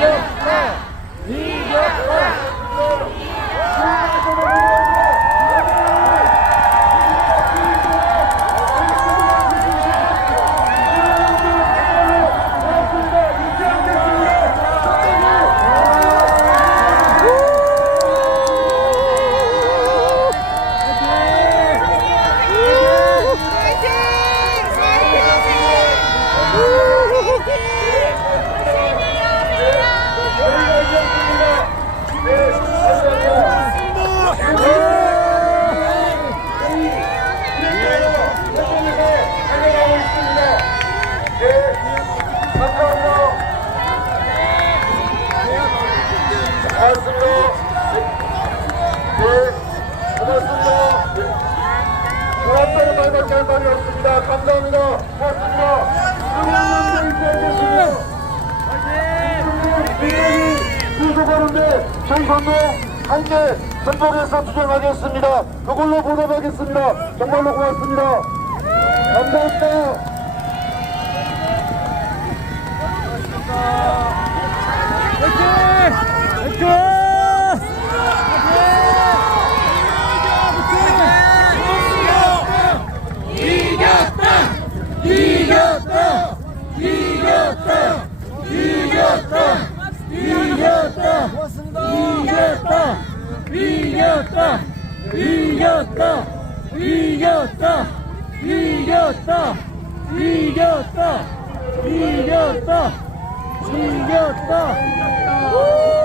video 고맙습니다. 네, 고맙습니다. 고맙다는 말밖에 할 말이 없습니다. 감사합니다. 고맙습니다. 수고하는데 저희 건도 함께 전북에서 투쟁하겠습니다. 그걸로 보답하겠습니다. 정말로 고맙습니다. 감사합니다. 이겼다! 이겼다! 이겼다! 이겼다! 이겼다! 이겼다! 이겼다! 이겼다! 이겼다! 이겼다!